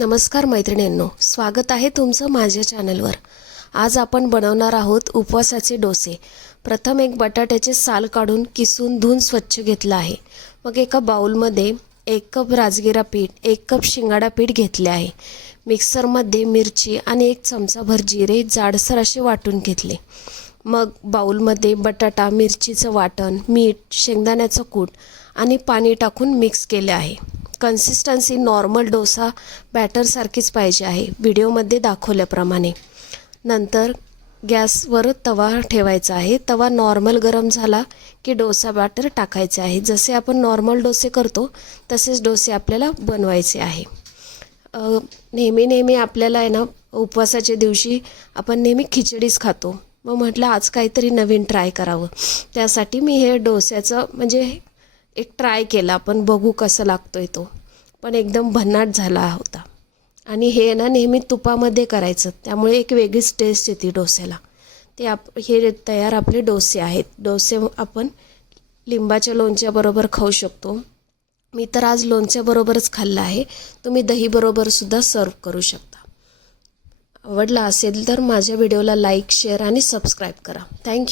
नमस्कार मैत्रिणींनो, स्वागत आहे तुमचं माझ्या चॅनलवर। आज आपण बनवणार आहोत उपवासाचे डोसे। प्रथम एक बटाट्याचे साल काढून किसून धुवून स्वच्छ घेतला आहे। मग एका बाउलमध्ये 1 कप राजगिरा पीठ, 1 कप शिंगाडा पीठ घेतले आहे। मिक्सरमध्ये मिरची आणि 1 चमचाभर जिरे जाडसर असे वाटून घेतले। मग बाउलमध्ये बटाटा, मिरचीचं वाटण, मीठ, शेंगदाण्याचं कूट आणि पाणी टाकून मिक्स केले आहे। कन्सिस्टन्सी नॉर्मल डोसा बॅटर सारखीच पाहिजे आहे, व्हिडिओमध्ये दाखवल्याप्रमाणे। नंतर गॅसवर तवा ठेवायचा आहे। तवा नॉर्मल गरम झाला की डोसा बॅटर टाकायचे आहे। जसे आपण नॉर्मल डोसे करतो तसेच डोसे आपल्याला बनवायचे आहे। नेहमी आपल्याला आहे ना, उपवासाच्या दिवशी आपण नेहमी खिचडीच खातो। मग म्हटलं आज काहीतरी नवीन ट्राय करावं, त्यासाठी मी हे डोस्याचं म्हणजे एक ट्राय केला, आपण बघू कसं लागतोय तो। पण एकदम भन्नाट झाला होता। आणि हे ना नेहमी तुपामध्ये करायचं, त्यामुळे एक वेगळीच टेस्ट येते डोस्याला। हे तयार आपले डोसे आहेत। डोसे आपण लिंबाच्या लोणच्याबरोबर खाऊ शकतो। मी तर आज लोणच्याबरोबरच खाल्लं आहे। तुम्ही दहीबरोबर सुद्धा सर्व करू शकता। आवडला असेल तर माझ्या व्हिडिओला लाईक, शेअर आणि सबस्क्राईब करा। थँक्यू।